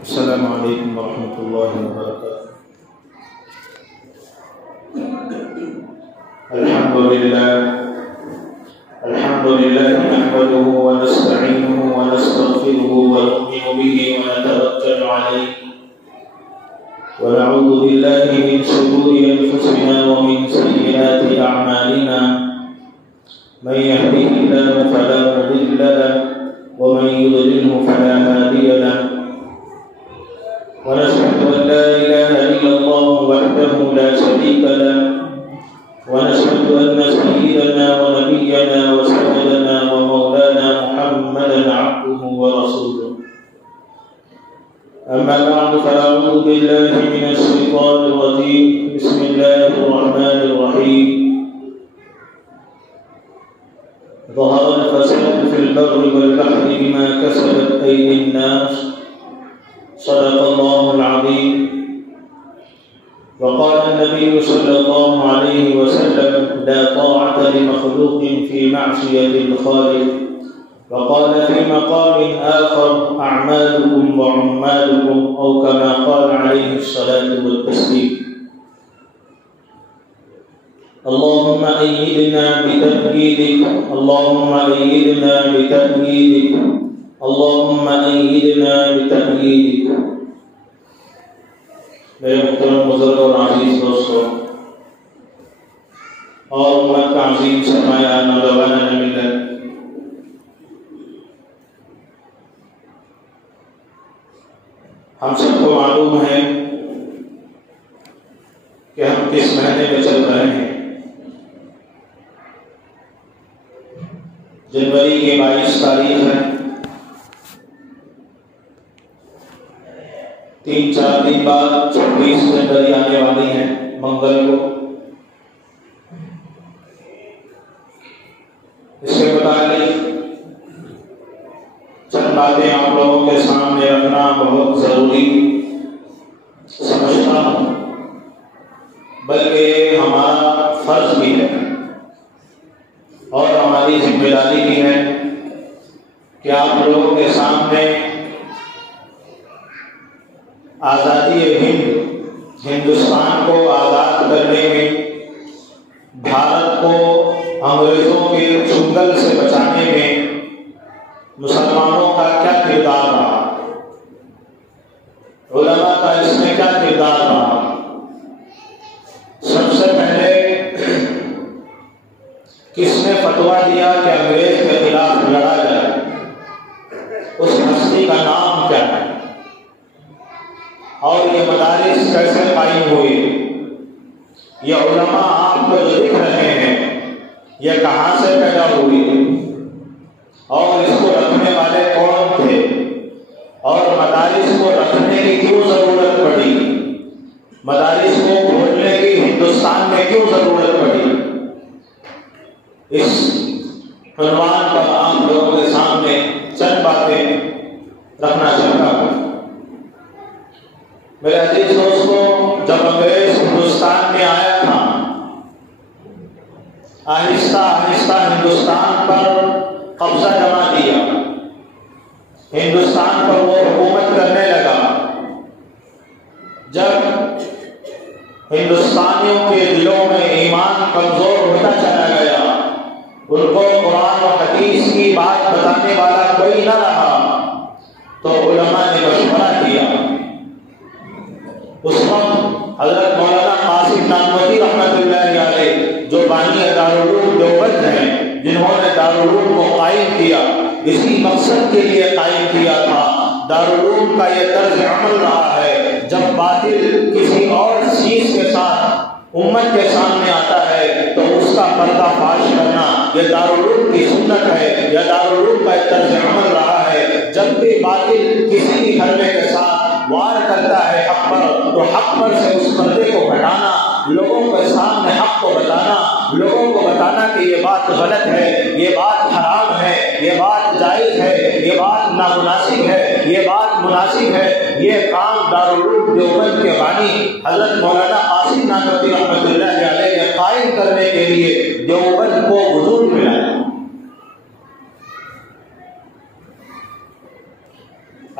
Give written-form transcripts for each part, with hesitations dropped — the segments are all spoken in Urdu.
السلام علیکم ورحمۃ اللہ وبرکاتہ۔ الحمد للہ نحمده ونستعینه ونستغفره ونؤمن به ونتوکل علیہ ونعوذ باللہ من شرور انفسنا ومن سیئات اعمالنا من يهده الله فلا مضل له ومن يضلله فلا هادي له ونشهد أن لا إله إلا الله وحده لا شريك له ونشهد أن سيدنا ونبينا وسندنا ومولانا محمدا عبده ورسوله أما بعد فأعوذ بالله من الشيطان الرجيم بسم الله الرحمن الرحيم ظهر الفساد في البر والبحر بما كسبت أيدي الناس صدق الله العظيم وقال النبي صلى الله عليه وسلم لا طاعة لمخلوق في معصية الخالق وقال في مقام آخر أعمالكم وعمالكم أو كما قال عليه الصلاة والتسليم اللهم أيدنا بتأييدك اللهم أيدنا بتأييدك اللهم أيدنا بتأييدك۔ میرے محترم بزرگ اور عزیز دوستوں اور امت کا عظیم سرمایہ نوجوان ملت، ہم سب کو معلوم ہے کہ ہم کس مہینے میں چل رہے ہیں۔ جنوری کی 22 تاریخ ہے، 3-4 دن بعد 26 جنوری آنے والی ہے منگل کو۔ اس کے متعلق چند باتیں آپ لوگوں کے سامنے رکھنا بہت ضروری سمجھتا ہوں، بلکہ ہمارا فرض بھی ہے اور ہماری ذمہ داری بھی ہے کہ آپ لوگوں کے سامنے آزادی ہند، ہندوستان کو آزاد کرنے میں، بھارت کو انگریزوں کے چنگل سے بچانے میں مسلمانوں کا کیا کردار رہا، علماء کا اس میں کیا کردار رہا۔ سب سے پہلے کس نے فتویٰ دیا کہ انگریز کے خلاف لڑا جائے، اس ہستی کا نام کیا ہے، اور یہ مدارس کیسے قائم ہوئی، یہ علماء آپ کو جو دکھ رہے ہیں یہ کہاں سے پیدا ہوئی، اور اس کو رکھنے والے کون تھے، اور مدارس کو رکھنے کی کیوں ضرورت پڑی، مدارس کو کھولنے کی ہندوستان میں کیوں ضرورت پڑی۔ اس عنوان پر عام لوگوں کے سامنے چند باتیں رکھنا چاہتا ہوں۔ میرے عزیز دوستوں، جب انگریز ہندوستان میں آیا تھا، آہستہ آہستہ ہندوستان پر قبضہ جما دیا، ہندوستان پر وہ حکومت کرنے لگا۔ جب ہندوستانیوں کے دلوں میں ایمان کمزور ہوتا چلا گیا، ان کو قرآن و حدیث کی بات بتانے والا کوئی نہ رہا، تو علماء نے مشورہ کیا۔ اس وقت حضرت مولانا قاسم نانوتوی رحمۃ اللہ علیہ، جو بانی دارالعلوم دیوبند ہیں، جنہوں نے دارالعلوم کو قائم کیا، اسی مقصد کے لیے قائم کیا تھا۔ دارالعلوم کا یہ طرز عمل رہا ہے، جب باطل کسی اور چیز کے ساتھ امت کے سامنے آتا ہے تو اس کا پردہ فاش کرنا یہ دارالعلوم کی سنت ہے، یہ دارالعلوم کا ایک طرز عمل رہا ہے۔ جب بھی باطل کسی بھی حربے کے ساتھ وار کرتا ہے حق پر، تو حق پر سے اس پردے کو ہٹانا، لوگوں کے سامنے حق کو بتانا، لوگوں کو بتانا کہ یہ بات غلط ہے، یہ بات حرام ہے، یہ بات جائز ہے، یہ بات نامناسب ہے، یہ بات مناسب ہے۔ یہ کام دارالعلوم دیوبند کے بانی حضرت مولانا قاسم نانوتوی رحمۃ اللہ علیہ نے قائم کرنے کے لیے دیوبند کو وجود میں لایا۔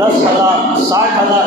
10,000, 60,000,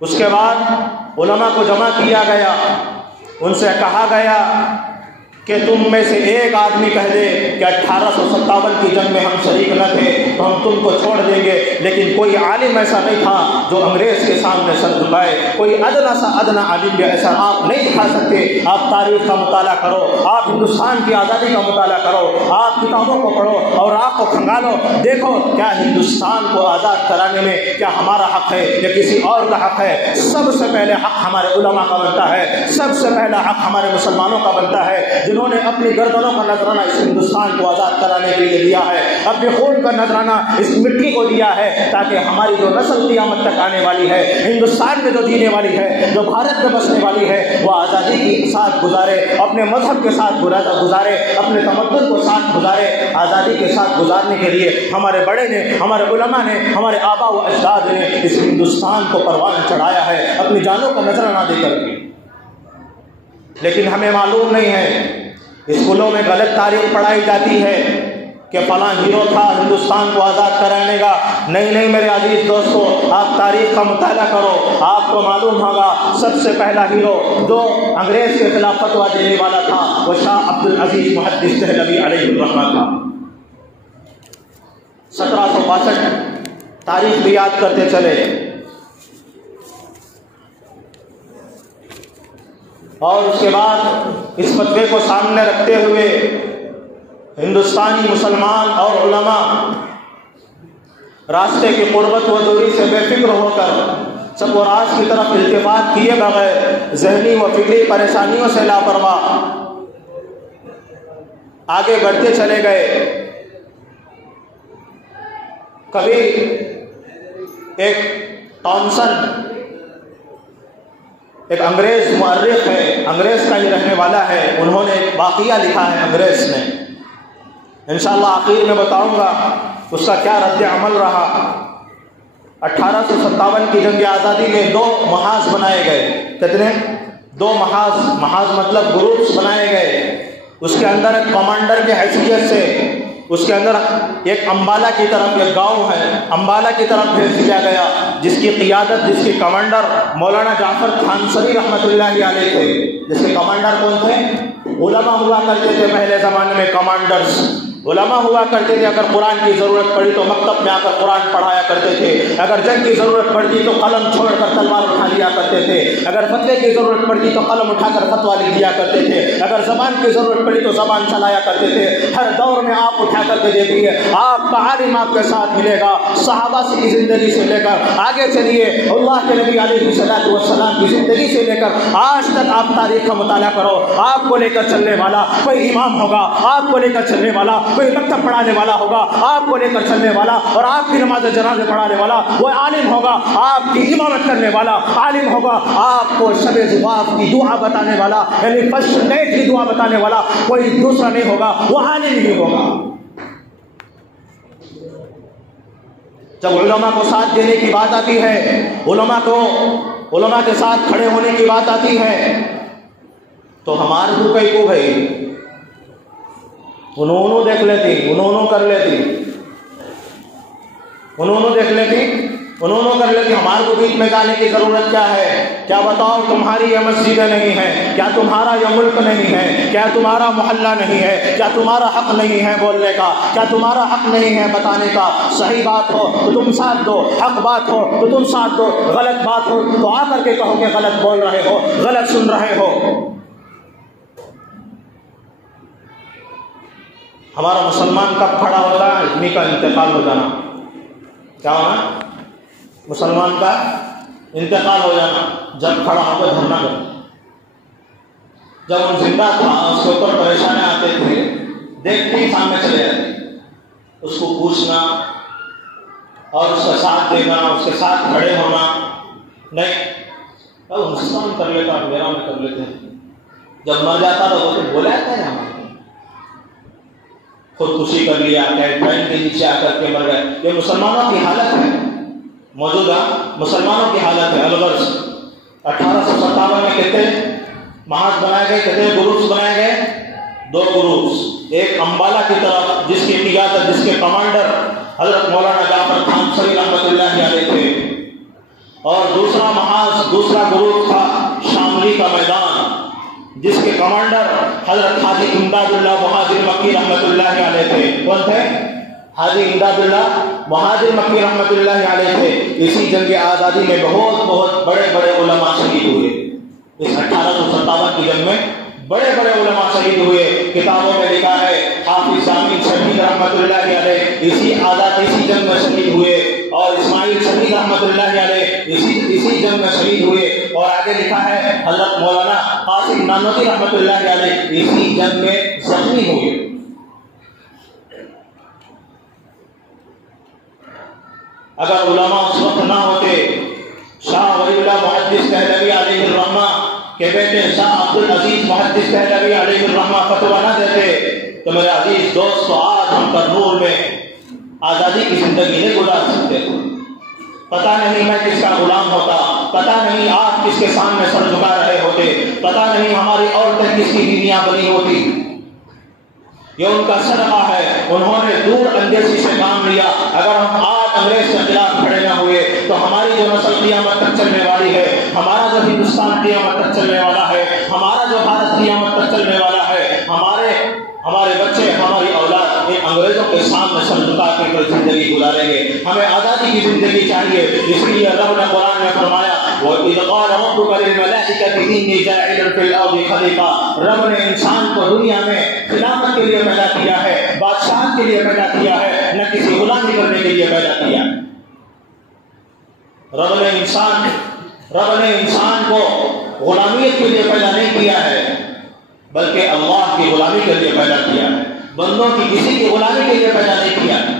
اس کے بعد علماء کو جمع کیا گیا، ان سے کہا گیا کہ تم میں سے ایک آدمی کہہ دے کہ 1857 کی جنگ میں ہم شریک نہ تھے تو ہم تم کو چھوڑ دیں گے، لیکن کوئی عالم ایسا نہیں تھا جو انگریز کے سامنے سر جھکائے، کوئی ادنا سا ادنا عالم بھی ایسا آپ نہیں دکھا سکتے۔ آپ تاریخ کا مطالعہ کرو، آپ ہندوستان کی آزادی کا مطالعہ کرو، آپ کتابوں کو پڑھو اور آپ کو کھنگالو، دیکھو کیا ہندوستان کو آزاد کرانے میں کیا ہمارا حق ہے یا کسی اور کا حق ہے؟ سب سے پہلے حق ہمارے علماء کا بنتا ہے، سب سے پہلا حق ہمارے مسلمانوں کا بنتا ہے، جنہوں نے اپنی گردنوں کا نذرانہ اس ہندوستان کو آزاد کرانے کے لیے دیا ہے، اپنے خون کا نذرانہ اس مٹی کو دیا ہے، تاکہ ہماری جو نسل قیامت تک آنے والی ہے، ہندوستان میں جو جینے والی ہے، جو بھارت میں بسنے والی ہے، وہ آزادی کے ساتھ گزارے، اپنے مذہب کے ساتھ گزارے، اپنے تمدن کو ساتھ گزارے۔ آزادی کے ساتھ گزارنے کے لیے ہمارے بڑے نے، ہمارے علماء نے، ہمارے آبا و اجداد نے اس ہندوستان کو پروان چڑھایا ہے اپنی جانوں کا نذرانہ دے کر کے۔ لیکن ہمیں معلوم نہیں ہے، اسکولوں میں غلط تاریخ پڑھائی جاتی ہے کہ فلاں ہیرو تھا ہندوستان کو آزاد کرانے کا۔ نہیں میرے عزیز دوستو، آپ تاریخ کا مطالعہ کرو، آپ کو معلوم ہوگا سب سے پہلا ہیرو جو انگریز کے خلاف فتویٰ دینے والا تھا وہ شاہ عبد العزیز محدث دہلوی علیہ الرحمہ تھا۔ 1762 تاریخ بھی یاد کرتے چلے، اور اس کے بعد اس فتوے کو سامنے رکھتے ہوئے ہندوستانی مسلمان اور علماء راستے کی قربت و دوری سے بے فکر ہو کر سب و راز کی طرف التفات کیے بغیر ذہنی و فکری پریشانیوں سے لاپرواہ آگے بڑھتے چلے گئے۔ کبھی ایک ٹامسن، ایک انگریز مورخ ہے، انگریز کا ہی رہنے والا ہے، انہوں نے ایک واقعہ لکھا ہے انگریز نے، انشاءاللہ آخر میں بتاؤں گا اس کا کیا رد عمل رہا۔ 1857 کی جنگ آزادی میں 2 محاذ بنائے گئے۔ کتنے؟ 2 محاذ مطلب گروپس بنائے گئے۔ اس کے اندر ایک کمانڈر کی حیثیت سے اس کے اندر ایک امبالہ کی طرف، ایک گاؤں ہے امبالہ کی طرف بھیج دیا گیا، جس کی قیادت، جس کی کمانڈر مولانا جعفر تھانسری رحمۃ اللہ علیہ تھے۔ جس کے کمانڈر کون تھے؟ علماء ہوا کرتے تھے پہلے زمانے میں، کمانڈرز علماء ہوا کرتے تھے۔ اگر قرآن کی ضرورت پڑی تو مکتب میں آ کر قرآن پڑھایا کرتے تھے، اگر جنگ کی ضرورت پڑتی تو قلم چھوڑ کر تلوار اٹھا لیا کرتے تھے، اگر فتوے کی ضرورت پڑتی تو قلم اٹھا کر فتویٰ لکھ دیا کرتے تھے، اگر زبان کی ضرورت پڑی تو زبان چلایا کرتے تھے۔ ہر دور میں آپ اٹھا کر کے دیکھیے، آپ کا عالم آپ کے ساتھ ملے گا۔ صحابہ کی زندگی سے لے کر آگے چلیے، اللہ کے نبی علیہ الصلوۃ والسلام کی زندگی سے لے کر آج تک آپ تاریخ کا مطالعہ کرو، آپ کو لے کر چلنے والا کوئی امام ہوگا، آپ کو لے کر چلنے والا کوئی مکتب پڑھانے والا ہوگا، آپ کو لے کر چلنے والا اور آپ کی نماز جنازے پڑھانے والا وہ عالم ہوگا، آپ کی امامت کرنے والا عالم ہوگا، آپ کو شب زفاف کی دعا بتانے والا یعنی فرسٹ نائٹ کی دعا بتانے والا کوئی دوسرا نہیں ہوگا، وہ عالم ہی ہوگا۔ جب علماء کو ساتھ دینے کی بات آتی ہے، علماء کے ساتھ کھڑے ہونے کی بات آتی ہے، تو ہمارے کو کئی کو بھائی انہوں دیکھ لیتی، انہوں کر لیتی، انہوں دیکھ لیتی، انہوں کر لیتی، ہمارے کو بیچ میں جانے کی ضرورت کیا ہے؟ کیا بتاؤ تمہاری یہ مسجدیں نہیں ہیں؟ کیا تمہارا یہ ملک نہیں ہے؟ کیا تمہارا محلہ نہیں ہے؟ کیا تمہارا حق نہیں ہے بولنے کا؟ کیا تمہارا حق نہیں ہے بتانے کا؟ صحیح بات ہو تو تم ساتھ دو، حق بات ہو تو تم ساتھ دو، غلط بات ہو تو آ کر کے کہو کہ غلط بول رہے ہو، غلط سن رہے ہو۔ ہمارا مسلمان کب کھڑا ہوتا ہے؟ اتنی کا انتقال ہو جانا، کیا ہونا؟ مسلمان کا انتقال ہو جانا، جب کھڑا ہو کر دھرنا کرنا۔ جب وہ زندہ تھا اس کے اوپر پریشانی آتے تھے، دیکھتے ہی سامنے چلے جاتے، اس کو پوچھنا اور اس کا ساتھ دینا، اس کے ساتھ کھڑے ہونا نہیں، مسلمان کر لیتا میرا میں کر لیتے ہیں۔ جب مر جاتا تو وہ تو بولا جاتا ہے ہمارے خودکشی کر لیا، ٹرین کے نیچے آ کر کے مر گئے۔ یہ مسلمانوں کی حالت ہے، موجودہ مسلمانوں کی حالت ہے۔ الغرض 1857 میں کتنے محاذ بنائے گئے، کتنے گروپس بنائے گئے؟ 2 گروپس، ایک امبالہ کی طرف جس کی قیادت، جس کے کمانڈر حضرت مولانا جعفر تھانسری رحمۃ اللہ علیہ تھے، اور دوسرا محاذ دوسرا گروپ تھا شاملی کا میدان، جس کے کمانڈر حضرت حاجی امداد اللہ مہاجر مکی رحمۃ اللہ علیہ تھے۔ کون تھے؟ حاجی امداد اللہ مہاجر مکی رحمۃ اللہ علیہ تھے۔ اسی جنگ آزادی میں بہت بڑے بڑے علماء شہید ہوئے۔ اس 1857 کی جنگ میں بڑے بڑے علماء شہید ہوئے۔ کتابوں میں لکھا ہے حافظ جامی شہید رحمۃ اللہ علیہ اسی جنگ میں شہید ہوئے، اور اسماعیل شہید رحمۃ اللہ علیہ اسی جنگ میں شہید ہوئے، اور آگے لکھا ہے حضرت مولانا قاسم نانوتوی رحمۃ اللہ علیہ اسی جنگ میں زخمی ہوئے۔ اگر علماء اس وقت نہ ہوتے، شاہ ولی اللہ محدث دہلوی علیہ الرحمہ کے بیٹے شاہ عبد العزیز محدث دہلوی علیہ الرحمہ فتویٰ نہ دیتے، تو میرے عزیز دوست تو آج ہم کرنول میں آزادی کی زندگی نہیں گزار سکتے تھے۔ پتہ نہیں میں کس کا غلام ہوتا، پتہ نہیں آپ کس کے سامنے سر جھکا رہے ہوتے، پتہ نہیں ہماری عورتیں کس کی بیویاں بنی ہوتی۔ یہ ان کا صدقہ ہے، انہوں نے دور اندیشی سے کام لیا۔ اگر ہم آج انگریز کے خلاف کھڑے نہ ہوئے تو ہماری جو نسل قیامت تک چلنے والی ہے، ہمارا جو ہندوستان قیامت تک چلنے والا ہے، ہمارا جو بھارت قیامت تک چلنے والا ہے، ہمارے بچے، ہماری اولاد ان انگریزوں کے سامنے سر جھکا کے زندگی گزاریں گے۔ ہمیں آزادی کی زندگی چاہیے، اس لیے رب نے قرآن میں فرمایا وَإِذْ قَالَ رَبُّكَ لِلْمَلَائِكَةِ إِنِّي جَاعِلٌ فِي الْأَرْضِ خَلِيفَةً۔ رب نے انسان کو دنیا میں خلافت کے لیے پیدا کیا ہے، بادشاہت کے لیے پیدا کیا ہے، نہ کسی غلامی کرنے کے لیے پیدا کیا ہے۔ رب نے انسان کو غلامیت کے لیے پیدا نہیں کیا ہے، بلکہ اللہ کی غلامی کے لیے پیدا کیا ہے، بندوں کی کسی کی غلامی کے لیے پیدا نہیں کیا ہے۔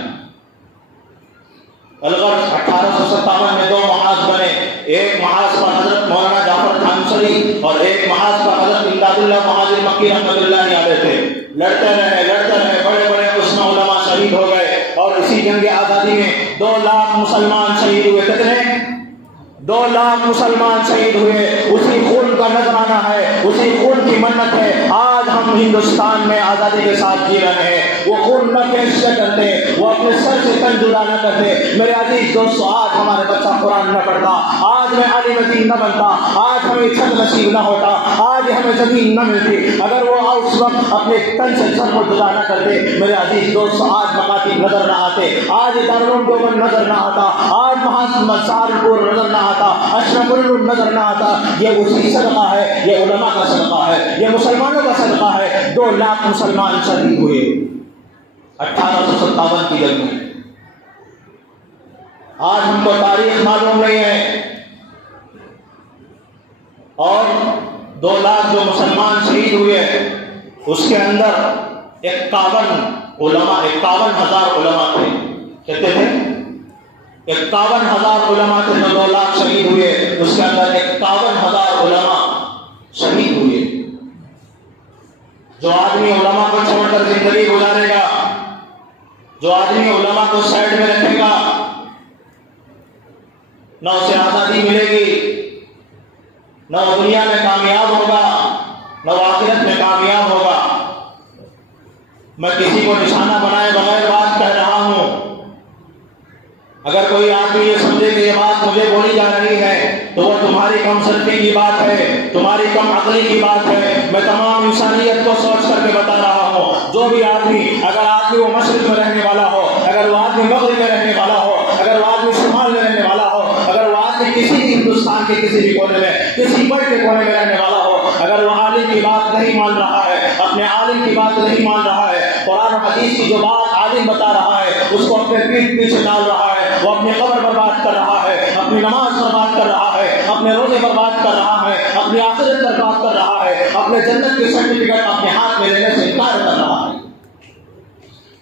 الغرض 1857 میں 2 محاذ بنے، ایک محاذ پر حضرت مولانا جعفر خانسری اور ایک محاذ پر حضرت امداد اللہ مہاجر مکی رحمۃ اللہ علیہ تھے۔ لڑتے رہے، بڑے بڑے عظماء علماء شہید ہو گئے، اور اسی جنگ آزادی میں 2 لاکھ مسلمان شہید ہوئے۔ کتنے؟ 2 لاکھ مسلمان شہید ہوئے۔ اسی خون کا نذرانہ ہے، اسی خون کی منت ہے آج ہم ہندوستان میں آزادی کے ساتھ جی رہے ہیں۔ وہ خون نہ پیش کرتے، وہ اپنے سر سے تن جدا نہ کرتے۔ میرے عزیز دوستو، آج ہمارے بچہ قرآن نہ پڑھتا، آج میں عالم دین نہ بنتا، آج ہمیں چھت نصیب نہ ہوتا، آج ہمیں زمین نہ ملتی، اگر وہ اس وقت اپنے تن سے سر کو جدا نہ کرتے۔ میرے عزیز دوستو، آج مکاتب نظر نہ آتے، آج دارالعلوم دیوبند نظر نہ آتا، آج محمد سہارنپور نظر نہ آتا، اشرف العلوم نظر نہ آتا۔ یہ اسی صدقہ ہے، یہ علماء کا صدقہ ہے، یہ مسلمانوں کا صدقہ ہے۔ 2 لاکھ مسلمان شہید ہوئے 1857 کی جنگ میں۔ آج ہم کو تاریخ معلوم نہیں ہے، اور 2 لاکھ جو مسلمان شہید ہوئے اس کے اندر 51,000 علماء تھے۔ کہتے تھے 51,000 علماء تھے، 2 لاکھ شہید ہوئے، اس کے اندر 51,000 علماء شہید ہوئے۔ جو آدمی علماء کو چھوڑ کر زندگی گزارے گا، جو آدمی علماء کو سائڈ میں رکھے گا، نہ اسے آزادی ملے گی، نہ وہ دنیا میں کامیاب ہوگا، نہ وہ آخرت میں کامیاب ہوگا۔ میں کسی کو نشانہ بنائے بغیر بات کہہ رہا ہوں۔ اگر کوئی آدمی یہ سمجھے کہ یہ بات مجھے بولی جا رہی ہے تو وہ تمہاری کم صرفی کی بات ہے، تمہاری کم عقلی کی بات ہے۔ میں تمام انسانیت کو سوچ کر کے بتا رہا ہوں، جو بھی آدمی، اگر آدمی وہ مشرق میں رہنے والا ہو، اگر وہ آدمی مغرب میں رہنے والا ہو، اگر وہ آدمی شمال میں رہنے والا ہو، اگر وہ آدمی کسی بھی ہندوستان کے کسی بھی کونے میں، کسی بڑے کے کونے میں رہنے والا ہو، اگر وہ عالم کی بات نہیں مان رہا ہے، اپنے عالم کی بات نہیں مان رہا ہے، قرآن و حدیث کی جو بات عالم بتا رہا ہے اس کو اپنے پیٹ پیچھے ڈال رہا ہے، وہ اپنی قبر برباد کر رہا ہے، اپنی نماز برباد کر رہا ہے، اپنے روزے برباد کر رہا ہے، اپنی آخرت برباد کر رہا ہے، اپنے جنت کے سرٹیفکیٹ اپنے ہاتھ میں لینے سے انکار کر رہا ہے۔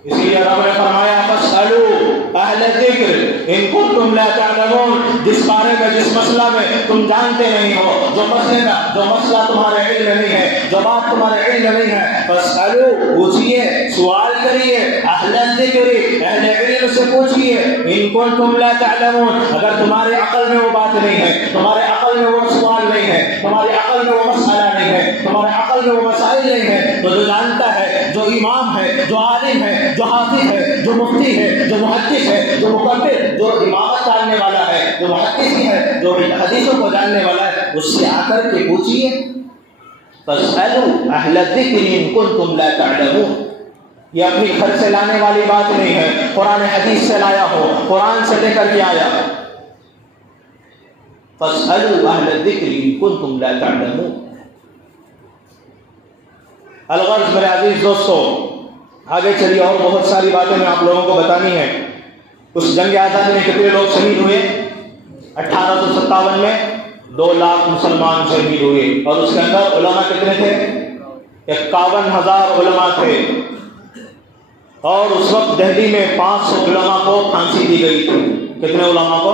اس لیے رب نے فرمایا فاسألوا اہل ذکر ان کنتم لا تعلمون، جس بارے میں، جس مسئلہ میں تم جانتے نہیں ہو، جو مسئلہ تمہارے علم میں نہیں ہے، جو بات تمہارے علم میں نہیں ہے، فاسألوا، پوچھئے، سوال کریے، اہل ذکر، اہل علم سے پوچھئے، ان کنتم لا تعلمون، اگر تمہارے عقل میں وہ بات نہیں ہے، تمہارے عقل میں وہ سوال نہیں ہے، ہے، تمہاری عقل میں وہ مسئلہ نہیں ہے، تمہارے عقل میں وہ مسائل نہیں ہے، تو جو جانتا ہے، جو امام ہے، جو عالم ہے، جو حافظ ہے، جو مفتی ہے، جو محدث ہے، جو مقرر، جو امامت جاننے والا ہے، جو محدثی ہے، جو حدیثوں کو جاننے والا ہے، اس سے آ کر کے پوچھیے فاسألوا اہل الذکر ان کنتم لا تعلمون۔ یہ اپنی گھر سے لانے والی بات نہیں ہے، قرآن حدیث سے لایا ہو، قرآن سے لے کر کے آیا۔ فاسألوا اہل الذکر ان کنتم لا تعلمون۔ الغرض میرے عزیز دوستو، آگے چلیے، اور بہت ساری باتیں میں آپ لوگوں کو بتانی ہے۔ اس جنگ آزادی میں کتنے لوگ شہید ہوئے؟ 1857 میں 2 لاکھ مسلمان شہید ہوئے، اور اس کے اندر علماء کتنے تھے؟ 51,000 علماء تھے، اور اس وقت دہلی میں 500 علماء کو پھانسی دی گئی تھی۔ کتنے علماء کو؟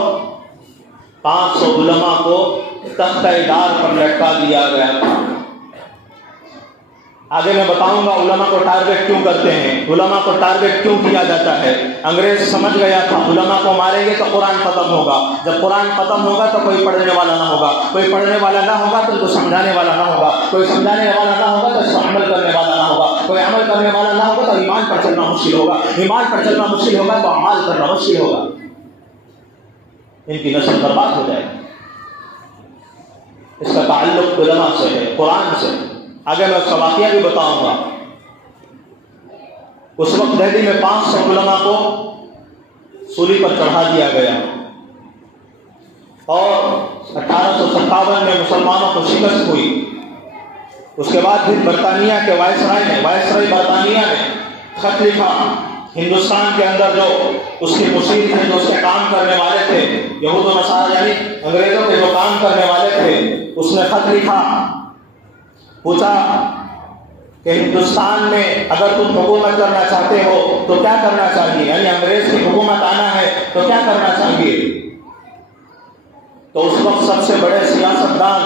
500 علماء کو تختہ ڈار پر لٹکا دیا گیا تھا۔ آگے میں بتاؤں گا علماء کو ٹارگٹ کیوں کرتے ہیں، علماء کو ٹارگٹ کیوں کیا جاتا ہے۔ انگریز سمجھ گیا تھا علماء کو ماریں گے تو قرآن ختم ہوگا، جب قرآن ختم ہوگا تو کوئی پڑھنے والا نہ ہوگا، کوئی پڑھنے والا نہ ہوگا تو کوئی سمجھانے والا نہ ہوگا، کوئی سمجھانے والا نہ ہوگا تو اس کو عمل کرنے والا نہ ہوگا، کوئی عمل کرنے والا نہ ہوگا تو ایمان پر چلنا مشکل ہوگا، ایمان پر چلنا مشکل ہوگا تو اعمال کرنا مشکل ہوگا، ان کی نسل برباد ہو جائے گی۔ اس کا تعلق علماء سے ہے، قرآن سے۔ آگے میں اس کا واقعہ بھی بتاؤں گا۔ اس وقت دہلی میں 500 علماء کو سولی پر چڑھا دیا گیا، اور 1857 میں مسلمانوں کو شکست ہوئی۔ اس کے بعد پھر برطانیہ کے وائسرائے برطانیہ نے خط لکھا ہندوستان کے اندر، جو اس کے مشیر تھے، جو اس کے کام کرنے والے تھے، یہود و نصارہ یعنی انگریزوں کے جو کام کرنے والے تھے، اس نے خط لکھا، پوچھا کہ ہندوستان میں اگر تم حکومت کرنا چاہتے ہو تو کیا کرنا چاہیے، یعنی انگریز کی حکومت آنا ہے تو کیا کرنا چاہیے۔ تو اس وقت سب سے بڑے سیاستدان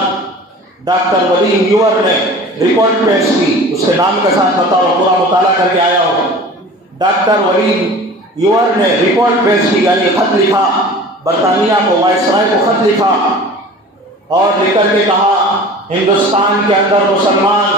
ڈاکٹر ولی یور نے رپورٹ پیش کی، اس کے نام کے ساتھ بتاؤ، پورا مطالعہ کر کے آیا ہو۔ ڈاکٹر ولی یور نے رپورٹ پیش کی، یعنی خط لکھا برطانیہ کو، وائسرائے کو خط لکھا، اور لکھ کر کے کہا ہندوستان کے اندر مسلمان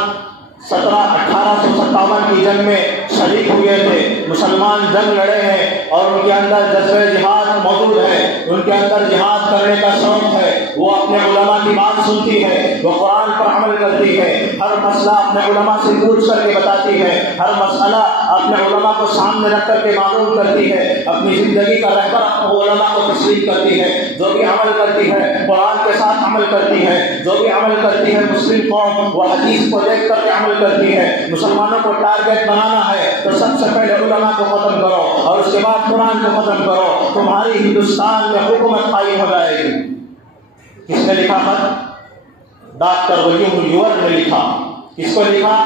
1857 کی جنگ میں شریک ہوئے تھے، مسلمان جنگ لڑے ہیں، اور ان کے اندر جذبہ جہاد موجود ہے، ان کے اندر جہاد کرنے کا شوق ہے، وہ اپنے علماء کی بات سنتی ہے، وہ قرآن پر عمل کرتی ہے، ہر مسئلہ اپنے علماء سے پوچھ کر کے بتاتی ہے، ہر مسئلہ اپنے علماء کو سامنے رکھ کر کے معلوم کرتی ہے، اپنی زندگی کا رہبر اپنے علماء کو تسلیم کرتی ہے۔ جو بھی عمل کرتی ہے قرآن کے ساتھ عمل کرتی ہے، جو بھی عمل کرتی ہے مسلم قوم وہ حدیث کو دیکھ کر کے عمل کرتی ہے۔ مسلمانوں کو ٹارگٹ بنانا ہے تو سب سے پہلے علماء کو ختم کرو، اور اس کے بعد قرآن کو ختم کرو، تمہاری ہندوستان میں حکومت قائم ہو جائے گی۔ کس نے لکھا خط؟ ڈاکٹر ولی یور نے لکھا۔ کس کو لکھا؟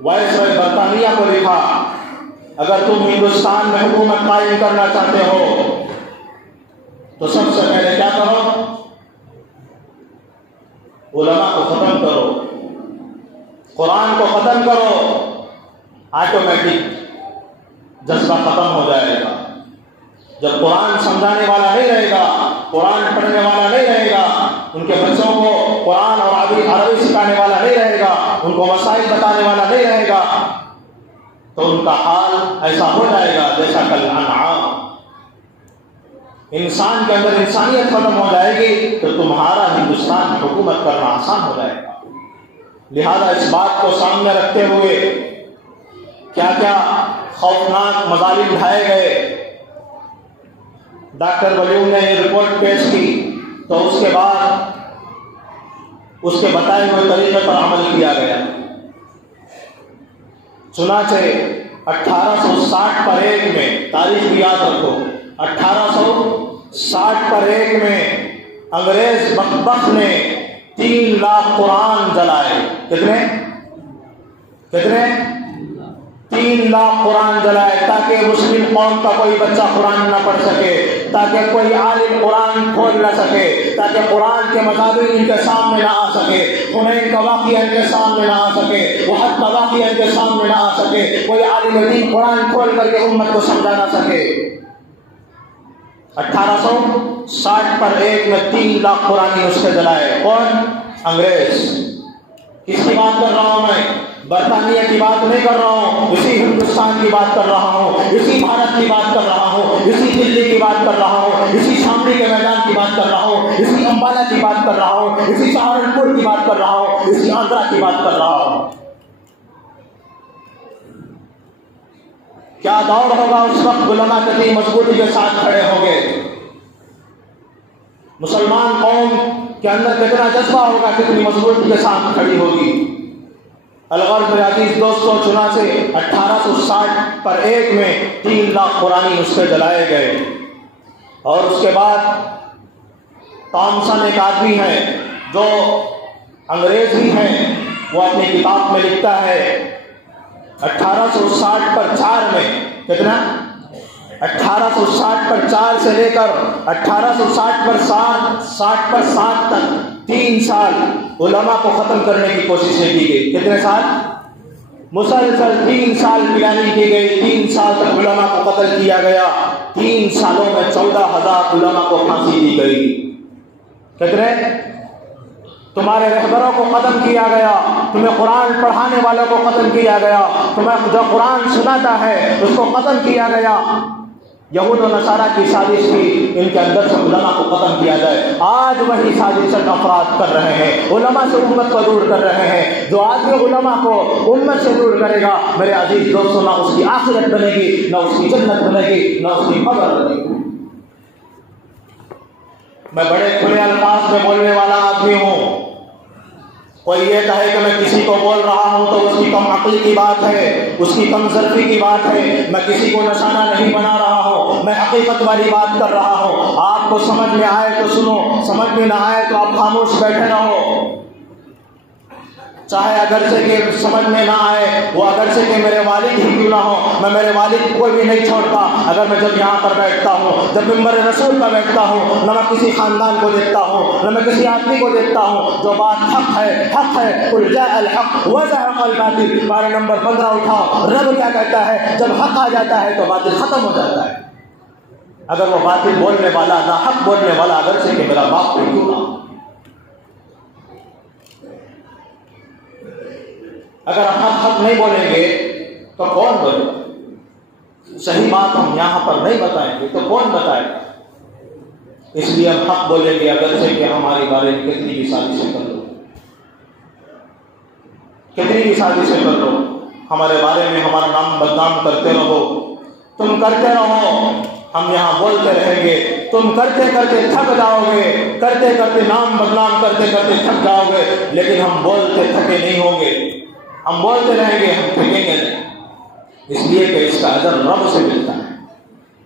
وائسرائے برطانیہ کو لکھا، اگر تم ہندوستان میں حکومت قائم کرنا چاہتے ہو تو سب سے پہلے کیا کرو؟ علماء کو ختم کرو، قرآن کو ختم کرو، آٹومیٹک جذبہ ختم ہو جائے گا۔ جب قرآن سمجھانے والا نہیں رہے گا، قرآن پڑھنے والا نہیں رہے گا، ان کے بچوں کو قرآن اور عربی سکھانے والا نہیں رہے گا، ان کو مسائل بتانے والا نہیں رہے گا، تو ان کا حال ایسا ہو جائے گا جیسا کل انعام۔ انسان کے اندر انسانیت ختم ہو جائے گی تو تمہارا ہندوستان حکومت کرنا آسان ہو جائے گا۔ لہذا اس بات کو سامنے رکھتے ہوئے کیا کیا خوفناک مظالم ڈھائے گئے، ڈاکٹر ولیو نے یہ رپورٹ پیش کی تو اس کے بعد اس کے بتائے ہوئے طریقے پر عمل کیا گیا۔ چنانچہ 1861 میں، تاریخ بھی یاد رکھو، 1861 میں انگریز بدبخت نے 3 لاکھ قرآن جلائے۔ کتنے 3 لاکھ قرآن جلائے، تاکہ مسلم قوم کا کوئی بچہ قرآن نہ پڑھ سکے، تاکہ کوئی عالم قرآن کھول نہ سکے، تاکہ قرآن کے مضامین ان کے سامنے نہ آ سکے، حنین کا واقعہ ان کے سامنے نہ آ سکے، احد کا واقعہ ان کے سامنے نہ آ سکے، کوئی عالم دین قرآن کھول کر کے امت کو سمجھا نہ سکے۔ 1861 میں 3 لاکھ قرآنی اس کے جلائے۔ کون؟ انگریز. کس کی بات کر رہا ہوں میں؟ برطانیہ کی بات نہیں کر رہا ہوں، اسی ہندوستان کی بات کر رہا ہوں، اسی بھارت کی بات کر رہا ہوں، اسی دلی کی بات کر رہا ہوں، اسی شاملی کے میدان کی بات کر رہا ہوں، اسی امبالہ کی بات کر رہا ہوں، اسی سہارنپور کی بات کر رہا ہوں، اسی آندھرا کی بات کر رہا ہوں. کیا دور ہوگا اس وقت علماء کتنی مضبوطی کے ساتھ کھڑے ہوں گے. مسلمان قوم کے اندر کتنا جذبہ ہوگا، کتنی مضبوطی کے ساتھ کھڑی ہوگی. الغرض میرے عزیز دوستوں، چنانچہ 1860 پر 1 میں 3 لاکھ قرآنی نسخے جلائے گئے. اور اس کے بعد ٹامسن ایک آدمی ہے جو انگریز ہی ہیں، وہ اپنی کتاب میں لکھتا ہے 1860 پر 4 میں کتنا 1860 پر 4 سے لے کر 1860 پر 7 تک 3 سال علماء کو ختم کرنے کی کوششیں کی گئی. کتنے سال؟ مسلسل 3 سال پلاننگ کی گئی. 3 سال تک علماء کو قتل کیا گیا. 3 سالوں میں 14,000 علماء کو پھانسی دی گئی. کتنے؟ تمہارے رہبروں کو ختم کیا گیا، تمہیں قرآن پڑھانے والوں کو ختم کیا گیا، تمہیں جو قرآن سناتا ہے اس کو ختم کیا گیا. یہود و نصارہ کی سازش تھی ان کے اندر سے علماء کو ختم کیا جائے. آج وہی سازش افراد کر رہے ہیں، علماء سے امت کو دور کر رہے ہیں. جو آدمی علماء کو امت سے دور کرے گا میرے عزیز دوستوں، نہ اس کی آخرت بنے گی، نہ اس کی جنت بنے گی، نہ اس کی قبر بنے گی. میں بڑے کھلے الفاظ میں بولنے والا آدمی ہوں. کوئی یہ کہے کہ میں کسی کو بول رہا ہوں تو اس کی کم عقلی کی بات ہے، اس کی کم ظرفی کی بات ہے. میں کسی کو نشانہ نہیں بنا رہا ہوں، میں حقیقت والی بات کر رہا ہوں. آپ کو سمجھ میں آئے تو سنو، سمجھ میں نہ آئے تو آپ خاموش بیٹھے رہو. چاہے اگرچہ کہ سمجھ میں نہ آئے، وہ اگرچہ کہ میرے والد ہی کیوں نہ ہو، میں میرے والد کو بھی نہیں چھوڑتا. اگر میں جب یہاں پر بیٹھتا ہوں، جب ممبر رسول پر بیٹھتا ہوں، نہ میں کسی خاندان کو دیکھتا ہوں، نہ میں کسی آدمی کو دیکھتا ہوں. جو بات حق ہے حق ہے. قل جاء الحق وزهق الباطل. پارہ نمبر 15 اٹھاؤ. رب کیا کہتا ہے؟ جب حق آ جاتا ہے تو باطل ختم ہو جاتا ہے. اگر وہ باطل بولنے والا، نہ حق بولنے والا اگرچہ کہ میرا باپ کو کیوں نہ ہو، اگر ہم حق نہیں بولیں گے تو کون بولے؟ صحیح بات ہم یہاں پر نہیں بتائیں گے تو کون بتائے گا؟ اس لیے ہم حق بولیں گے اگرچہ کہ ہمارے بارے میں کتنی بھی سازشیں کر لو، کتنی بھی سازشیں کر لو، ہمارے بارے میں ہمارا نام بدنام کرتے رہو. تم کرتے رہو، ہم یہاں بولتے رہیں گے. تم کرتے کرتے تھک جاؤ گے، کرتے کرتے نام بدنام کرتے کرتے تھک جاؤ گے، لیکن ہم بولتے تھکے نہیں ہوں گے. ہم بولتے رہیں گے، ہم تھکیں گے نہیں. اس لیے کہ اس کا اجر رب سے ملتا ہے.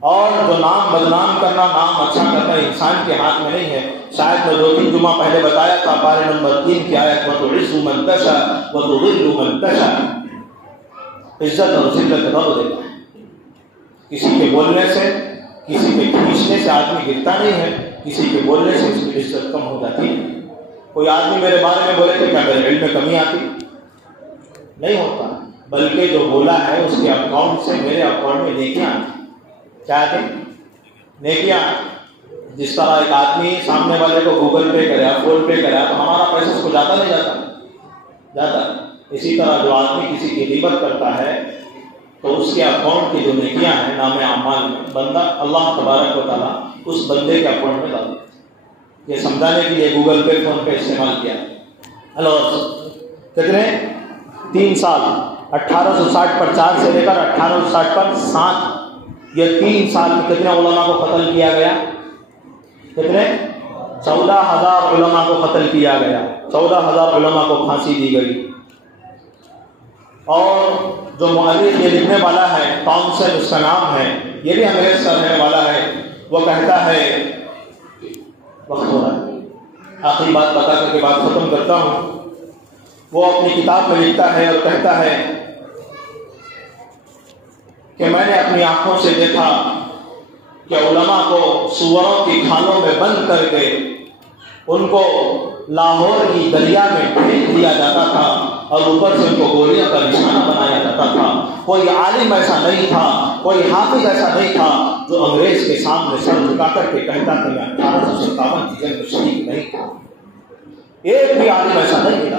اور جو نام بدنام کرنا، نام اچھا کرنا انسان کے ہاتھ میں نہیں ہے. شاید میں 2-3 جمعہ پہلے بتایا تھا، پارہ نمبر 3 کی آیت وَتُعِزُّ مَن تَشَاءُ وَتُذِلُّ مَن تَشَاءُ. عزت اور ذلت رب دیتا ہے. کسی کے بولنے سے، کسی کے کھینچنے سے آدمی گرتا نہیں ہے، کسی کے بولنے سے اس کی عزت کم ہو جاتی ہے. کوئی آدمی میرے بارے میں بولے کہ کیا میرے علم میں کمی آتی؟ نہیں ہوتا، بلکہ جو بولا ہے اس کے اکاؤنٹ سے میرے اکاؤنٹ میں نیکیاں آتی. کیا آتی؟ نیکیاں. جس طرح ایک آدمی سامنے والے کو گوگل پے کرے، فون پے کرے تو ہمارا پیسہ اس کو جاتا نہیں جاتا. اسی طرح جو آدمی کسی کی غیبت کرتا ہے تو اس کے اکاؤنٹ کی جو نیکیاں ہیں نام اعمال میں، بندہ اللہ تبارک و تعالیٰ اس بندے کے اکاؤنٹ میں ڈال دیتا. یہ سمجھانے کے لیے گوگل پے، فون پے استعمال کیا. ہلو، کتنے؟ 3 سال. 1860 پر 4 سے لے کر 1860 پر 7. یہ 3 سال میں کتنے علماء کو قتل کیا گیا؟ کتنے؟ 14,000 علماء کو قتل کیا گیا. 14,000 علماء کو پھانسی دی گئی. اور جو مؤلف یہ لکھنے والا ہے ٹامسن اس کا نام ہے، یہ بھی انگریز کا رہنے والا ہے. وہ کہتا ہے، وقت ہو رہا ہے، آخری بات بتا کر کے بات ختم کرتا ہوں. وہ اپنی کتاب میں لکھتا ہے اور کہتا ہے کہ میں نے اپنی آنکھوں سے دیکھا کہ علماء کو سوروں کی کھالوں میں بند کر کے ان کو لاہور کی دریا میں پھینک دیا جاتا تھا اور اوپر سے ان کو گولیاں کا نشانہ بنایا جاتا تھا. کوئی عالم ایسا نہیں تھا، کوئی حافظ ایسا نہیں تھا جو انگریز کے سامنے سر جھکا کر کے کہتا کہ میں 1857 کی جنگ میں شریک نہیں تھا. ایک بھی عالم ایسا نہیں ملا۔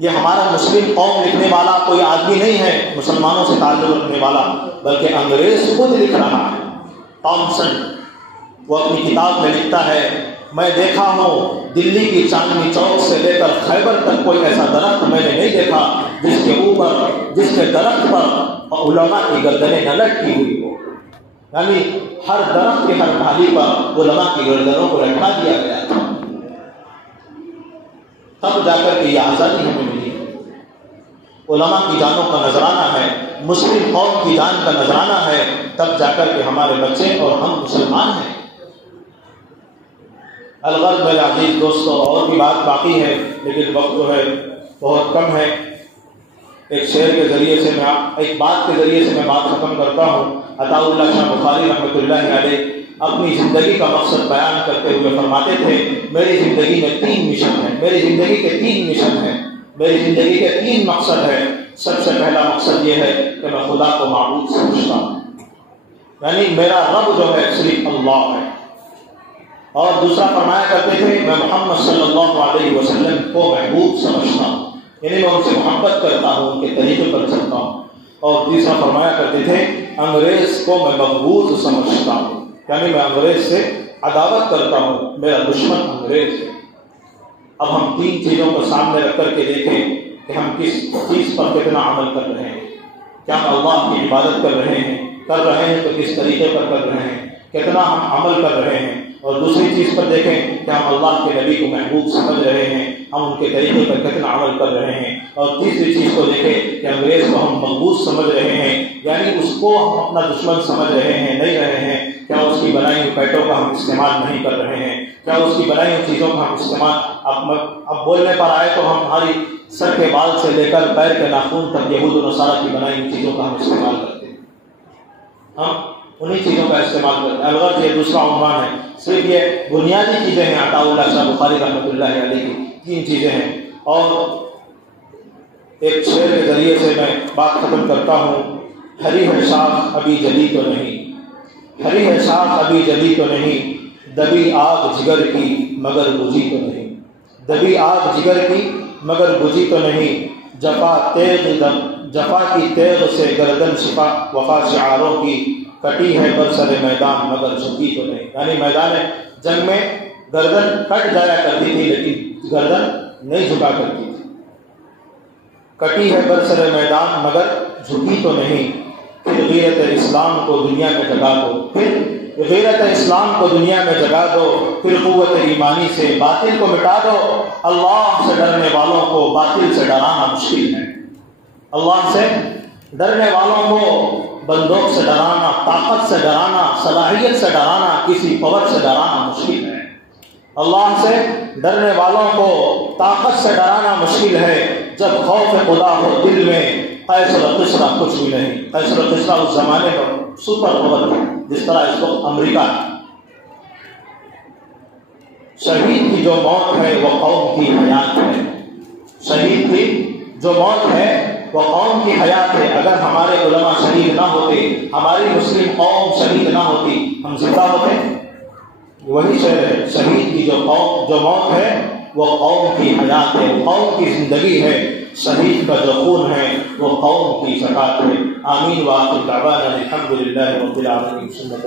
یہ ہمارا مسلم قوم لکھنے والا کوئی آدمی نہیں ہے مسلمانوں سے تعلق رکھنے والا، بلکہ انگریز خود لکھ رہا ہے۔ تھامسن وہ اپنی کتاب میں لکھتا ہے، میں دیکھا ہوں دلی کی چاندنی چوک سے لے کر خیبر تک کوئی ایسا درخت میں نے نہیں دیکھا جس کے درخت پر علماء کی گردنیں نہ لٹکی ہوئی ہو۔ یعنی ہر درخت کے ہر ڈھالی پر علماء کی گردنوں کو لٹکا دیا گیا تھا، تب جا کر کے یہ آزادی ہمیں ملی۔ علماء کی جانوں کا نذرانہ ہے، مسلم قوم کی جان کا نذرانہ ہے، تب جا کر کے ہمارے بچے اور ہم مسلمان ہیں۔ الغرض میرے عزیز دوستوں، اور بھی بات باقی ہے لیکن وقت جو ہے بہت کم ہے۔ ایک شعر کے ذریعے سے ایک بات کے ذریعے سے میں بات ختم کرتا ہوں۔ عطا اللہ شاہ بخاری رحمۃ اللہ علیہ اپنی زندگی کا مقصد بیان کرتے ہوئے فرماتے تھے، میری زندگی میں 3 مشن ہیں، میری زندگی کے 3 مشن ہیں، میری زندگی کے 3 مقصد ہیں۔ سب سے پہلا مقصد یہ ہے کہ میں خدا کو معبود سمجھتا ہوں، یعنی میرا رب جو ہے صرف اللہ ہے۔ اور دوسرا فرمایا کرتے تھے، میں محمد صلی اللہ علیہ وسلم کو محبوب سمجھتا ہوں، یعنی میں ان سے محبت کرتا ہوں، ان کے طریقے پر چلتا ہوں۔ اور تیسرا فرمایا کرتے تھے، انگریز کو میں مقبوض سمجھتا ہوں، یعنی میں انگریز سے عداوت کرتا ہوں، میرا دشمن انگریز ہے۔ اب ہم 3 چیزوں کو سامنے رکھ کر کے دیکھیں کہ ہم کس چیز پر کتنا عمل کر رہے ہیں۔ کیا ہم اللہ کی عبادت کر رہے ہیں تو کس طریقے پر کر رہے ہیں، کتنا ہم عمل کر رہے ہیں۔ اور دوسری چیز پر دیکھیں کہ ہم اللہ کے نبی کو محبوب سمجھ رہے ہیں، ہم ان کے طریقے پر کتنا عمل کر رہے ہیں۔ اور تیسری چیز کو دیکھیں کہ انگریز کو ہم مقبوض سمجھ رہے ہیں، یعنی اس کو ہم اپنا دشمن سمجھ رہے ہیں نہیں رہے ہیں۔ کیا اس کی بنائی ہوئی پیٹوں کا ہم استعمال نہیں کر رہے ہیں، کیا اس کی بنائی ہوئی چیزوں کا ہم استعمال اب بولنے پر آئے تو ہم ہماری سر کے بال سے لے کر پیر کے ناخن تک یہود و نصارہ کی بنائی ہوئی چیزوں کا ہم استعمال کرتے ہیں، ہم انہی چیزوں کا استعمال کرتے ہیں۔ الغرض یہ دوسرا عنوان ہے، صرف یہ بنیادی چیزیں ہیں عطا اللہ شاہ بخاری رحمۃ اللہ علیہ کی 3 چیزیں ہیں۔ اور ایک شعر کے ذریعے سے میں بات ختم کرتا ہوں، ہری ہے شاخ ابھی جلی تو نہیں، ہری ہے شاخ ابھی جلی تو نہیں، دبی آگ جگر کی مگر بجھی تو نہیں، دبی آگ جگر کی مگر بجھی تو نہیں، جفا کی تیغ سے گردن شفا وفا شعاروں کی، کٹی ہے برسر میدان مگر جھکی تو نہیں، یعنی میدان جنگ میں گردن کٹ جایا کرتی تھی لیکن گردن نہیں جھکا کرتی تھی۔ کٹی ہے برسر میدان مگر جھکی تو نہیں، پھر غیرت اسلام کو دنیا میں جگا دو، پھر غیرت اسلام کو دنیا میں جگا دو، پھر قوت ایمانی سے باطل کو مٹا دو۔ اللہ سے ڈرنے والوں کو باطل سے ڈرانا مشکل ہے، اللہ سے ڈرنے والوں کو بندوق سے ڈرانا، طاقت سے ڈرانا، صلاحیت سے ڈرانا، کسی پاور سے ڈرانا مشکل ہے۔ اللہ سے ڈرنے والوں کو طاقت سے ڈرانا مشکل ہے، جب خوف خدا ہو دل میں قیصر و کسریٰ کچھ بھی نہیں۔ قیصر و کسریٰ اس زمانے کا سپر پاور ہے، جس طرح اس وقت امریکہ ہے۔ شہید کی جو موت ہے وہ قوم کی حیات ہے، شہید کی جو موت ہے وہ قوم کی حیات ہے۔ اگر ہمارے علماء شہید نہ ہوتے، ہماری مسلم قوم شہید نہ ہوتی، ہم زندہ ہوتے؟ وہی شعر ہے، شہید کی جو موت ہے وہ قوم کی حیات ہے، قوم کی زندگی ہے، شہید کا جو خون ہے وہ قوم کی زکات ہے۔ آمین وآخر دعوانا الحمد للہ رب العالمین۔ سنت